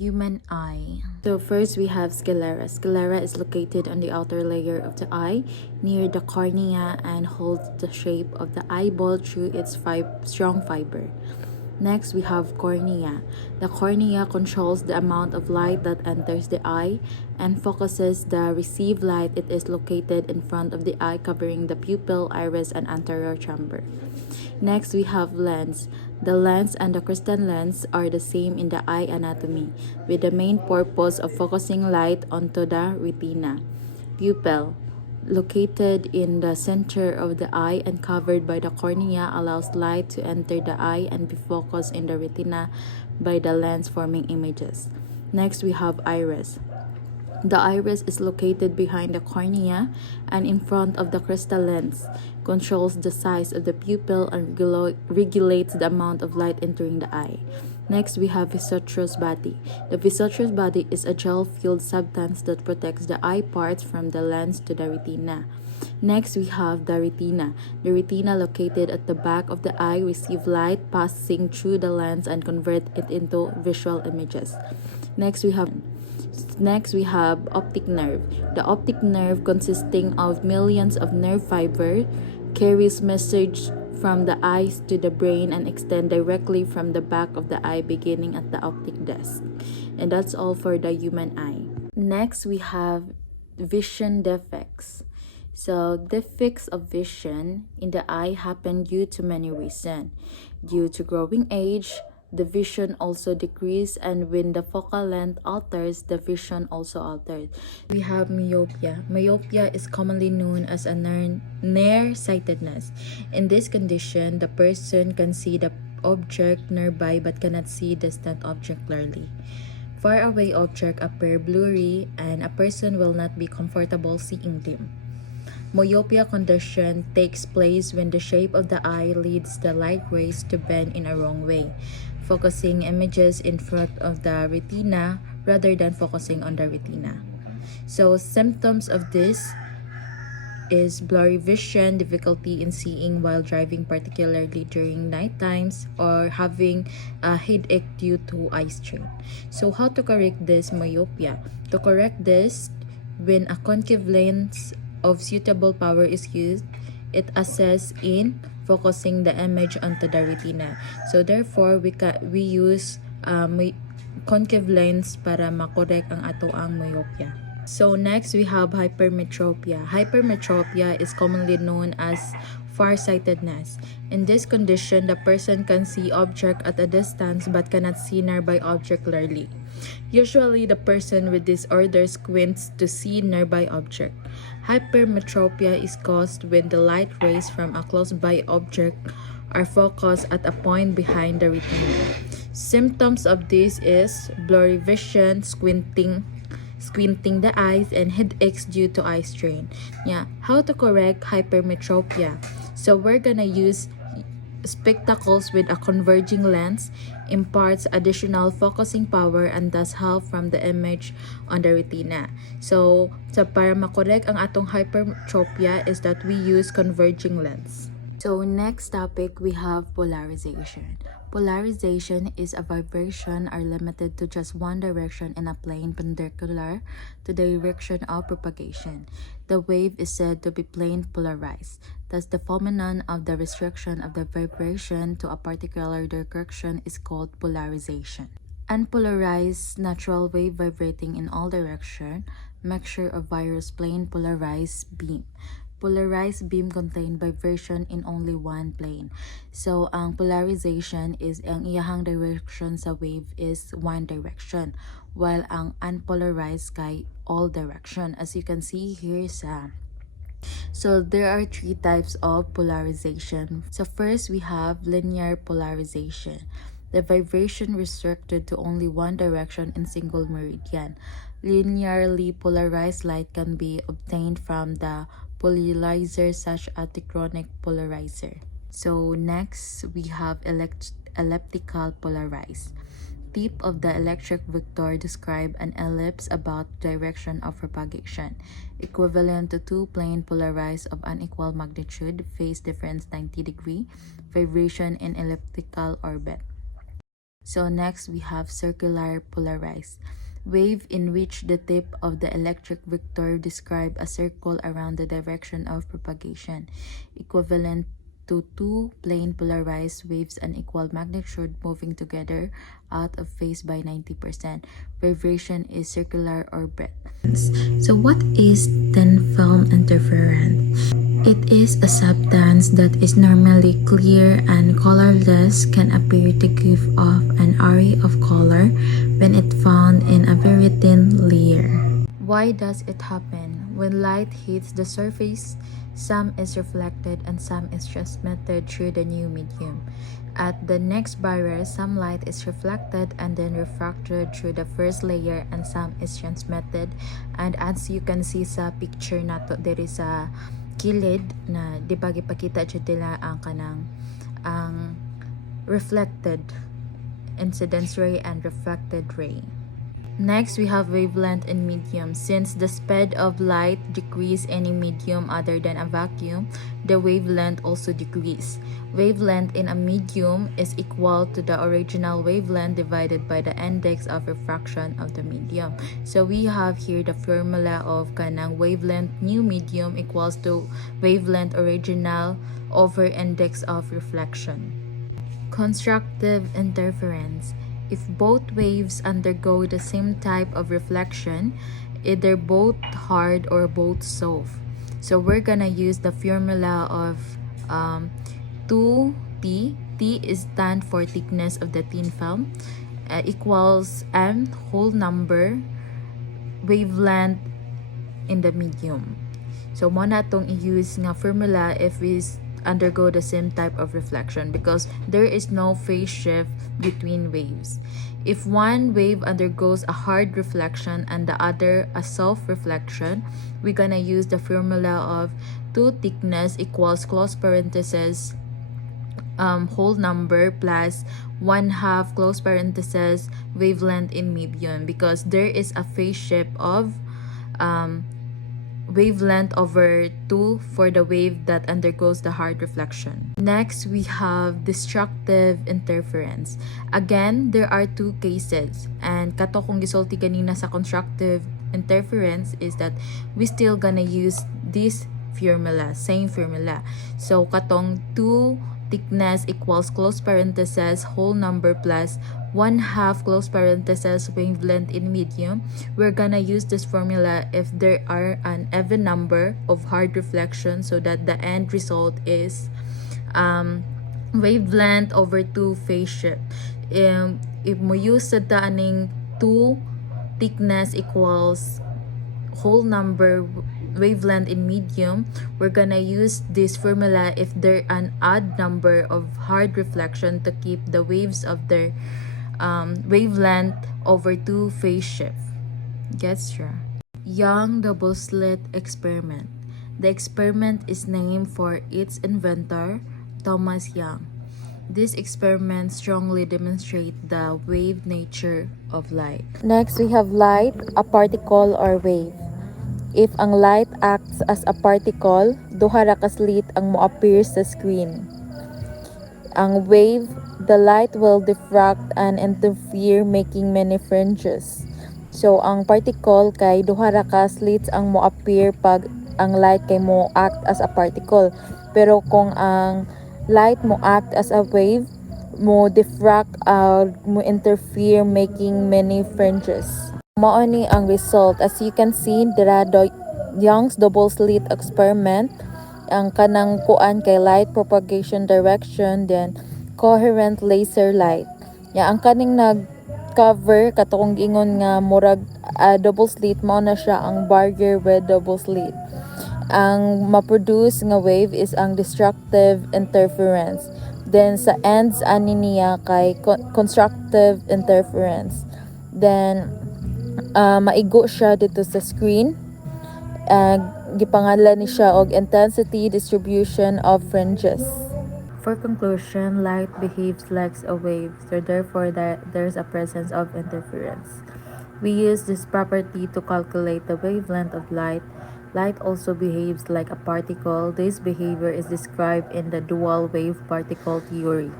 human eye. So first we have sclera. Sclera is located on the outer layer of the eye near the cornea and holds the shape of the eyeball through its strong fiber. Next, we have cornea. The cornea controls the amount of light that enters the eye and focuses the received light. It is located in front of the eye, covering the pupil, iris, and anterior chamber. Next, we have lens. The lens and the crystal lens are the same in the eye anatomy, with the main purpose of focusing light onto the retina. Pupil, located in the center of the eye and covered by the cornea, allows light to enter the eye and be focused in the retina by the lens, forming images. Next, we have iris. The iris is located behind the cornea and in front of the crystal lens, controls the size of the pupil and regulates the amount of light entering the eye. Next, we have vitreous body. The vitreous body is a gel-filled substance that protects the eye parts from the lens to the retina. Next, we have the retina. The retina, located at the back of the eye, receives light passing through the lens and convert it into visual images. Next, we have optic nerve. The optic nerve, consisting of millions of nerve fibers, carries message from the eyes to the brain and extend directly from the back of the eye, beginning at the optic disc. And that's all for the human eye. Next, we have vision defects. So defects of vision in the eye happen due to many reasons. Due to growing age, the vision also decreases, and when the focal length alters, the vision also alters. We have myopia. Myopia is commonly known as a nearsightedness. In this condition, the person can see the object nearby but cannot see distant object clearly. Far away objects appear blurry and a person will not be comfortable seeing them. Myopia condition takes place when the shape of the eye leads the light rays to bend in a wrong way, focusing images in front of the retina rather than focusing on the retina. So symptoms of this is blurry vision, difficulty in seeing while driving, particularly during night times, or having a headache due to eye strain. So how to correct this myopia? To correct this, when a concave lens of suitable power is used, it assists in focusing the image onto the retina. So therefore, we use concave lens para makorek ang ato ang myopia. So next, we have hypermetropia. Hypermetropia is commonly known as farsightedness. In this condition, the person can see object at a distance but cannot see nearby object clearly. Usually, the person with disorder squints to see nearby object. Hypermetropia is caused when the light rays from a close-by object are focused at a point behind the retina. Symptoms of this is blurry vision, squinting the eyes, and headaches due to eye strain. How to correct hypermetropia? So we're gonna use spectacles with a converging lens, imparts additional focusing power and thus help from the image on the retina. So para makorek ang atong hypermetropia is that we use converging lens. So next topic, we have polarization. Polarization is a vibration are limited to just one direction in a plane perpendicular to the direction of propagation. The wave is said to be plane polarized. Thus, the phenomenon of the restriction of the vibration to a particular direction is called polarization. Unpolarized natural wave vibrating in all directions, mixture of various plane polarized beam. Polarized beam contain vibration in only one plane. So, ang polarization is ang iyahang direction sa wave is one direction, while ang unpolarized kay all direction. As you can see here So there are three types of polarization. So first, we have linear polarization. The vibration restricted to only one direction in single meridian. Linearly polarized light can be obtained from the polarizer such as diachronic polarizer. So next, we have elliptical polarized. Tip of the electric vector describe an ellipse about direction of propagation, equivalent to two plane polarized of unequal magnitude, phase difference 90 degree, vibration in elliptical orbit. So next we have circular polarized. Wave in which the tip of the electric vector describe a circle around the direction of propagation, equivalent to two plane polarized waves an equal magnitude moving together out of phase by 90%. Vibration is circular or breadth. So what is thin film interference? It is a substance that is normally clear and colorless, can appear to give off an array of color when it found in a very thin layer. Why does it happen? When light hits the surface, some is reflected and some is transmitted through the new medium. At the next barrier, some light is reflected and then refracted through the first layer and some is transmitted. And as you can see sa picture nato, there is a kilid na di ba gipakita jud nila ang kanang ang reflected incidence ray and reflected ray. Next, we have wavelength and medium. Since the speed of light decrease any medium other than a vacuum, the wavelength also decrease. Wavelength in a medium is equal to the original wavelength divided by the index of refraction of the medium. So we have here the formula of kanang wavelength new medium equals to wavelength original over index of reflection. Constructive interference. If both waves undergo the same type of reflection, either both hard or both soft. So we're gonna use the formula of 2T. T is stand for thickness of the thin film, equals m whole number wavelength in the medium. So mo na tong i-use nga formula if we undergo the same type of reflection because there is no phase shift between waves. If one wave undergoes a hard reflection and the other a soft reflection, we're gonna use the formula of 2 thickness equals close parenthesis whole number plus 1/2 close parenthesis wavelength in medium because there is a phase shift of wavelength over 2 for the wave that undergoes the hard reflection. Next, we have destructive interference. Again, there are two cases. And kato kung gisulti ganina sa constructive interference is that we still gonna use this formula, same formula. So, katong 2 thickness equals close parenthesis whole number plus 1/2 close parenthesis wavelength in medium. We're gonna use this formula if there are an even number of hard reflections so that the end result is wavelength over 2 phase shift. If mo use sa daaning 2 thickness equals whole number wavelength in medium, we're gonna use this formula if there an odd number of hard reflection to keep the waves of their wavelength over 2 phase shift. Gets ya? Young double slit experiment. The experiment is named for its inventor, Thomas Young. This experiment strongly demonstrates the wave nature of light. Next, we have light, a particle or wave. If ang light acts as a particle, duha ra ka slit ang mo-appear sa screen. Ang wave, the light will diffract and interfere making many fringes. So, ang particle kay duha ra ka slits ang mo-appear pag ang light kay mo act as a particle. Pero kung ang light mo act as a wave, mo diffract, mo interfere making many fringes. Mao ni ang result. As you can see, dira Young's double slit experiment, ang kanang kuan kay light propagation direction, then coherent laser light. Ya ang kaning nag-cover katong ingon nga murag double slit, mao na siya ang barrier with double slit. Ang ma-produce nga wave is ang destructive interference. Then sa ends ani niya kay constructive interference. Then maigo siya dito sa screen. Gipangalan ni siya og intensity distribution of fringes. For conclusion, light behaves like a wave, so therefore there's a presence of interference. We use this property to calculate the wavelength of light. Light also behaves like a particle. This behavior is described in the dual wave particle theory.